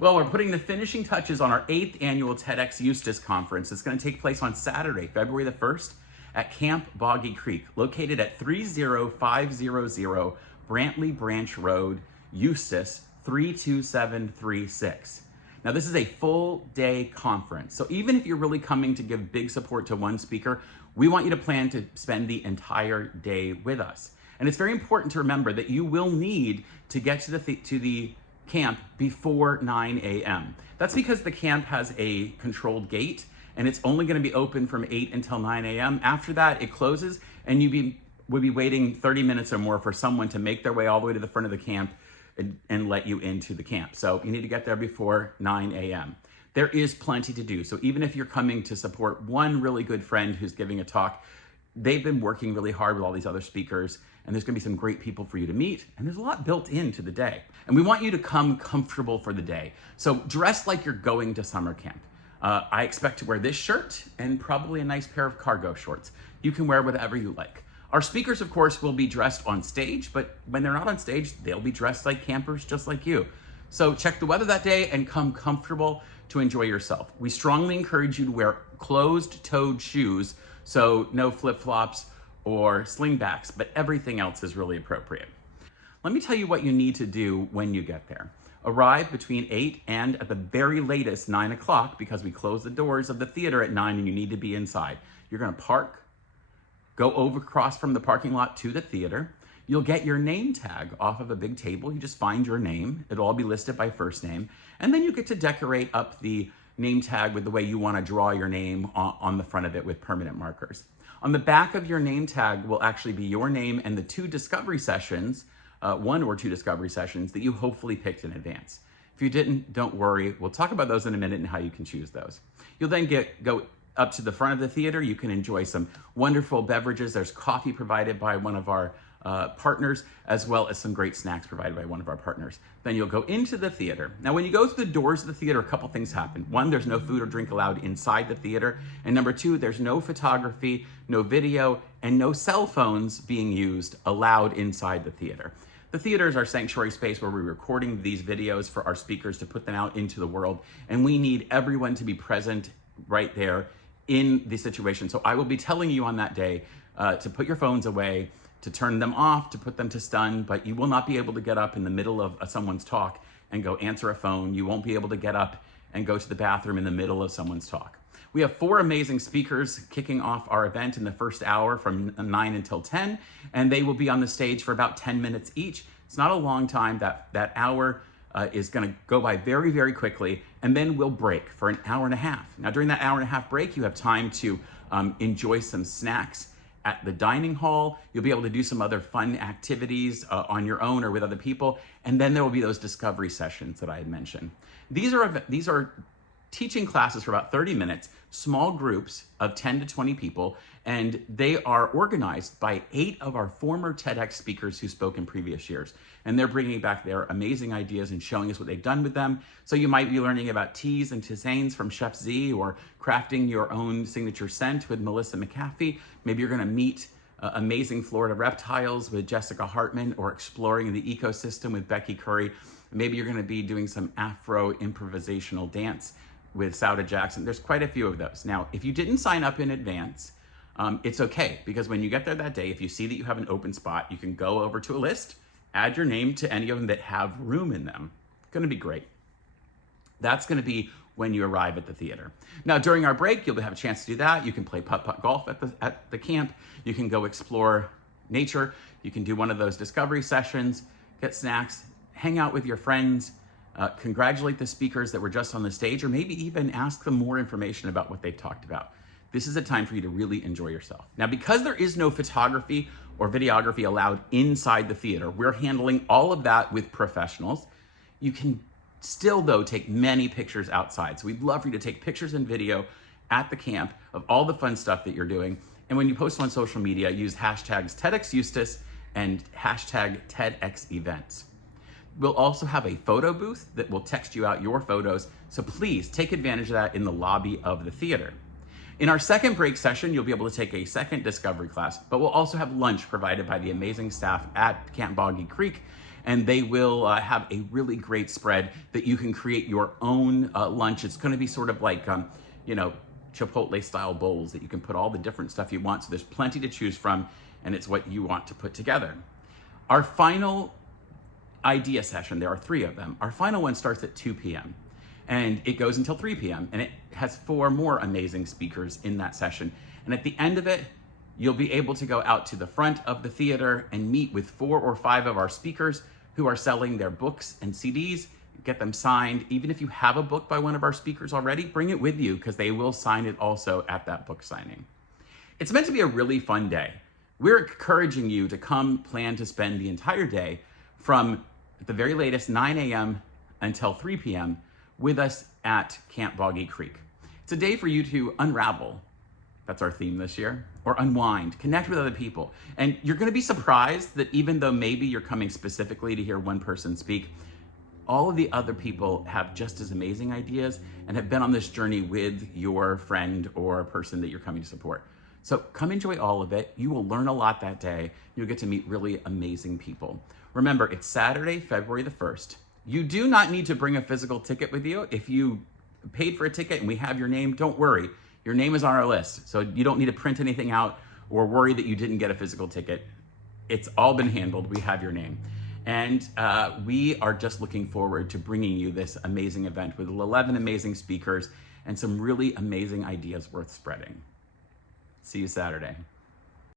Well, we're putting the finishing touches on our 8th annual TEDxEustis conference. It's going to take place on Saturday, February the 1st at Camp Boggy Creek, located at 30500 Brantley Branch Road, Eustis, 32736. Now, this is a full day conference. So even if you're really coming to give big support to one speaker, we want you to plan to spend the entire day with us. And it's very important to remember that you will need to get to the camp before 9 a.m. That's because the camp has a controlled gate and it's only going to be open from 8 until 9 a.m. After that, it closes and would be waiting 30 minutes or more for someone to make their way all the way to the front of the camp and let you into the camp. So you need to get there before 9 a.m. There is plenty to do. So even if you're coming to support one really good friend who's giving a talk, they've been working really hard with all these other speakers, and there's gonna be some great people for you to meet, and there's a lot built into the day. And we want you to come comfortable for the day. So dress like you're going to summer camp. I expect to wear this shirt and probably a nice pair of cargo shorts. You can wear whatever you like. Our speakers, of course, will be dressed on stage, but when they're not on stage, they'll be dressed like campers just like you. So check the weather that day and come comfortable to enjoy yourself. We strongly encourage you to wear closed-toed shoes, so no flip-flops or slingbacks, but everything else is really appropriate. Let me tell you what you need to do when you get there. Arrive between 8 and at the very latest 9 o'clock, because we close the doors of the theater at 9 and you need to be inside. You're gonna park, go over across from the parking lot to the theater. You'll get your name tag off of a big table. You just find your name. It'll all be listed by first name. And then you get to decorate up the name tag with the way you want to draw your name on the front of it with permanent markers. On the back of your name tag will actually be your name and the one or two discovery sessions that you hopefully picked in advance. If you didn't, don't worry. We'll talk about those in a minute and how you can choose those. You'll then go up to the front of the theater. You can enjoy some wonderful beverages. There's coffee provided by one of our partners, as well as some great snacks provided by one of our partners. Then you'll go into the theater. Now, when you go through the doors of the theater, a couple things happen. One, there's no food or drink allowed inside the theater. And number two, there's no photography, no video, and no cell phones being used allowed inside the theater. The theater is our sanctuary space where we're recording these videos for our speakers to put them out into the world. And we need everyone to be present right there in the situation. So I will be telling you on that day to put your phones away, to turn them off, to put them to stun, but you will not be able to get up in the middle of someone's talk and go answer a phone. You won't be able to get up and go to the bathroom in the middle of someone's talk. We have 4 amazing speakers kicking off our event in the first hour from 9 until 10, and they will be on the stage for about 10 minutes each. It's not a long time. That hour is gonna go by very, very quickly, and then we'll break for an hour and a half. Now, during that hour and a half break, you have time to enjoy some snacks at the dining hall. You'll be able to do some other fun activities on your own or with other people, and then there will be those discovery sessions that I had mentioned. These are teaching classes for about 30 minutes, small groups of 10 to 20 people, and they are organized by 8 of our former TEDx speakers who spoke in previous years. And they're bringing back their amazing ideas and showing us what they've done with them. So you might be learning about teas and tisanes from Chef Z, or crafting your own signature scent with Melissa McAfee. Maybe you're gonna meet amazing Florida reptiles with Jessica Hartman, or exploring the ecosystem with Becky Curry. Maybe you're gonna be doing some Afro improvisational dance with Sauda Jackson. There's quite a few of those. Now, if you didn't sign up in advance, it's okay, because when you get there that day, if you see that you have an open spot, you can go over to a list, add your name to any of them that have room in them. It's gonna be great. That's gonna be when you arrive at the theater. Now, during our break, you'll have a chance to do that. You can play putt-putt golf at the camp. You can go explore nature. You can do one of those discovery sessions, get snacks, hang out with your friends, congratulate the speakers that were just on the stage, or maybe even ask them more information about what they've talked about. This is a time for you to really enjoy yourself. Now, because there is no photography or videography allowed inside the theater, we're handling all of that with professionals. You can still, though, take many pictures outside. So we'd love for you to take pictures and video at the camp of all the fun stuff that you're doing. And when you post on social media, use hashtags TEDxEustis and hashtag TEDxEvents. We'll also have a photo booth that will text you out your photos, so please take advantage of that in the lobby of the theater. In our second break session, you'll be able to take a second discovery class, but we'll also have lunch provided by the amazing staff at Camp Boggy Creek, and they will have a really great spread that you can create your own lunch. It's going to be sort of like, Chipotle style bowls that you can put all the different stuff you want. So there's plenty to choose from, and it's what you want to put together. Our final idea session, there are 3 of them. Our final one starts at 2 p.m. and it goes until 3 p.m. and it has 4 more amazing speakers in that session. And at the end of it, you'll be able to go out to the front of the theater and meet with 4 or 5 of our speakers who are selling their books and CDs, get them signed. Even if you have a book by one of our speakers already, bring it with you because they will sign it also at that book signing. It's meant to be a really fun day. We're encouraging you to come plan to spend the entire day from at the very latest 9 a.m. until 3 p.m. with us at Camp Boggy Creek. It's a day for you to unravel. That's our theme this year. Or unwind, connect with other people. And you're going to be surprised that even though maybe you're coming specifically to hear one person speak, all of the other people have just as amazing ideas and have been on this journey with your friend or person that you're coming to support. So come enjoy all of it. You will learn a lot that day. You'll get to meet really amazing people. Remember, it's Saturday, February the 1st. You do not need to bring a physical ticket with you. If you paid for a ticket and we have your name, don't worry. Your name is on our list, so you don't need to print anything out or worry that you didn't get a physical ticket. It's all been handled. We have your name. And we are just looking forward to bringing you this amazing event with 11 amazing speakers and some really amazing ideas worth spreading. See you Saturday.